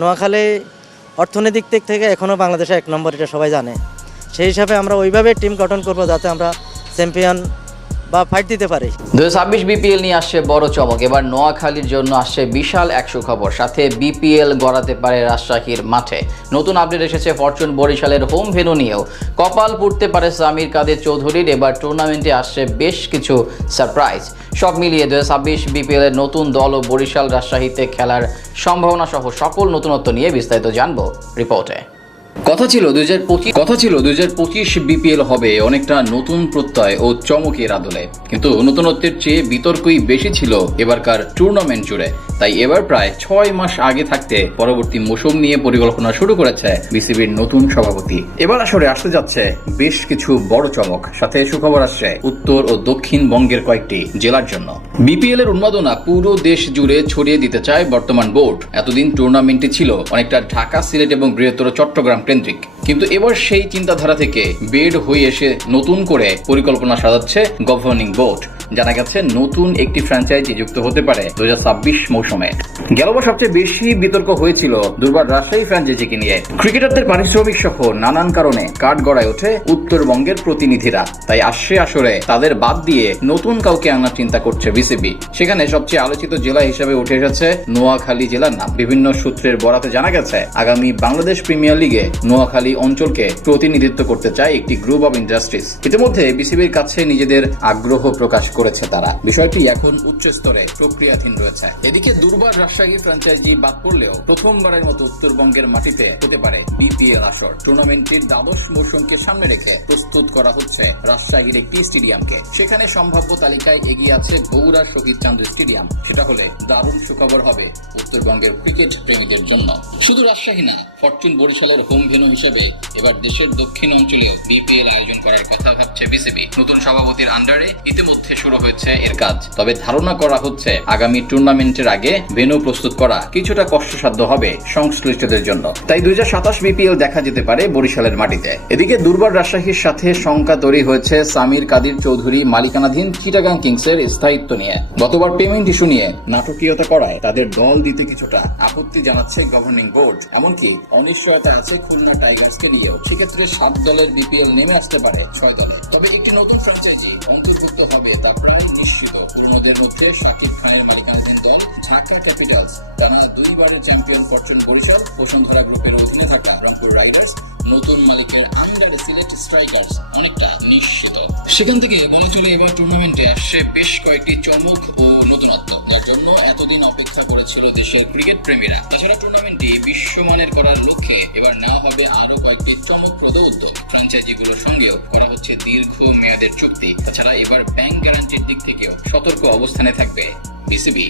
নোয়াখালী অর্থনৈতিক দিক থেকে এখনও বাংলাদেশে 1 নম্বর, এটা সবাই জানে। সেই হিসাবে আমরা ওইভাবে টিম গঠন করব যাতে আমরা চ্যাম্পিয়ন বা ফাইট দিতে পারি। 2026 বিপিএল নিয়ে আসছে বড় চমক। এবার নোয়াখালীর জন্য আসছে বিশাল 100 খবর, সাথে বিপিএল গড়াতে পারে রাজশাহীর মাঠে। নতুন আপডেট এসেছে ফরচুন বরিশালের হোম ভেন্যু নিয়েও। কপাল পুড়তে পারে সামির কাদের চৌধুরীর। এবার টুর্নামেন্টে আসছে বেশ কিছু সারপ্রাইজ। সব মিলিয়ে 2026 বিপিএল এর নতুন দল ও বরিশাল রাজশাহীতে খেলার সম্ভাবনা সহ সকল নতুনত্ব নিয়ে বিস্তারিত জানবো রিপোর্টে। কথা ছিল 2025 বিপিএল হবে অনেকটা নতুন প্রত্যয় ও চমকের আদলে, কিন্তু নতুনত্বের চেয়ে বিতর্কই বেশি ছিল এবারকার টুর্নামেন্ট জুড়ে। তাই এবার প্রায় 6 মাস আগে থাকতে পরবর্তী মৌসুম নিয়ে পরিকল্পনা শুরু করেছে বিসিবির নতুন সভাপতি। এবার আসরে আসতে যাচ্ছে বেশ কিছু বড় চমক, সাথে সুখবর আসছে উত্তর ও দক্ষিণবঙ্গের কয়েকটি জেলার জন্য। বিপিএল এর উন্মাদনা পুরো দেশ জুড়ে ছড়িয়ে দিতে চায় বর্তমান বোর্ড। এতদিন টুর্নামেন্টটি ছিল অনেকটা ঢাকা, সিলেট এবং বৃহত্তর চট্টগ্রাম কেন্দ্রিক, কিন্তু এবার সেই চিন্তাধারা থেকে বের হয়ে এসে নতুন করে পরিকল্পনা সাজাচ্ছে গভর্নিং বোর্ড। জানা গেছে নতুন একটি ফ্র্যাঞ্চাইজি যুক্ত হতে পারে 2026 মৌসুমে। গেলবার সবচেয়ে বেশি বিতর্ক হয়েছিল দুর্বার রাজশাহী ফ্র্যাঞ্চাইজিকে নিয়ে। ক্রিকেটারদের পারিশ্রমিক সহ নানান কারণে কাঠগড়ায় ওঠে উত্তরবঙ্গের প্রতিনিধিরা। তাই আসরে তাদের বাদ দিয়ে নতুন কাউকে আনার চিন্তা করছে বিসিবি। সেখানে সবচেয়ে আলোচিত জেলা হিসেবে উঠে এসেছে নোয়াখালী জেলার নাম। বিভিন্ন সূত্রের বরাতে জানা গেছে আগামী বাংলাদেশ প্রিমিয়ার লিগে নোয়াখালী অঞ্চলকে প্রতিনিধিত্ব করতে চায় একটি গ্রুপ অব ইন্ডাস্ট্রিজ। ইতিমধ্যে বিসিবির কাছে নিজেদের আগ্রহ প্রকাশ করেছে তারা। বিষয়টি এখন উচ্চ স্তরে প্রক্রিয়াধীন রয়েছে। এদিকে দুর্বার রাজশাহী ফ্র্যাঞ্চাইজি বাদ পড়লেও প্রথমবারের মতো উত্তরবঙ্গের মাটিতে হতে পারে বিপিএল আসর। টুর্নামেন্টটির দ্বাদশ মৌসুমকে সামনে রেখে প্রস্তুত করা হচ্ছে রাজশাহীর একটি স্টেডিয়ামকে। সেখানে সম্ভাব্য তালিকায় এগিয়ে আছে বগুড়া শহীদ চান্দ স্টেডিয়াম। সেটা হলে দারুণ সুখবর হবে উত্তরবঙ্গের ক্রিকেট প্রেমীদের জন্য। শুধু রাজশাহী না, ফরচুন বরিশালের হোম ভেন্যু হিসেবে এবার দেশের দক্ষিণ অঞ্চলেও বিপিএল আয়োজন করার কথা ভাবছে বিসিবি। নতুন সভাপতির আন্ডারে ইতিমধ্যে শুরু হয়েছে এর কাজ। তবে ধারণা করা হচ্ছে আগামী টুর্নামেন্টের আগে ভেন্যু প্রস্তুত করা কিছুটা কষ্টসাধ্য হবে সংশ্লিষ্টদের জন্য। তাই 2027 বিপিএল দেখা যেতে পারে বরিশালের মাটিতে। এদিকে দুর্বার রাজশাহীর সাথে শঙ্কা তৈরি হয়েছে সামির কাদের চৌধুরী মালিকানাধীন চিটাগাং কিংসের স্থায়িত্ব নিয়ে। গতবার পেমেন্ট ইস্যু নিয়ে নাটকীয়তা করায় তাদের দল দিতে কিছুটা আপত্তি জানাচ্ছে গভর্নিং বোর্ড। এমনকি অনিশ্চয়তা আছে খুলনা টাইগার্সকে নিয়েও। সেক্ষেত্রে 7 দলের বিপিএল নেমে আসতে পারে 6 দলে। তবে একটি নতুন ফ্র্যাঞ্চাইজি অন্তর্ভুক্ত হবে তা প্রায় নিশ্চিত। পুরনোদের মধ্যে শাকিব খানের মালিকানাধীন দল ঢাকা ক্যাপিটালস, টানা 2বারের চ্যাম্পিয়ন ফরচুন বরিশাল, বসুন্ধরা গ্রুপের অধীনে থাকা রংপুর রাইডার্স, নতুন মালিকের আন্ডারে সিলেট স্ট্রাইকার্স অনেকটা নিশ্চিত। সেখান থেকে বলা চলে এবার টুর্নামেন্টে আসছে বেশ কয়েকটি চমক ও নতুনত্ব, যার জন্য এতদিন অপেক্ষা করেছিল দেশের ক্রিকেট প্রেমীরা। তাছাড়া টুর্নামেন্টটি বিশ্বমানের করার লক্ষ্যে এবার নেওয়া হবে আরো কয়েকটি চমকপ্রদ উদ্যোগ। ফ্র্যাঞ্চাইজিগুলোর সঙ্গেও করা হচ্ছে দীর্ঘ মেয়াদের চুক্তি। তাছাড়া এবার ব্যাংক গ্যারান্টির দিক থেকেও সতর্ক অবস্থানে থাকবে বিসিবি।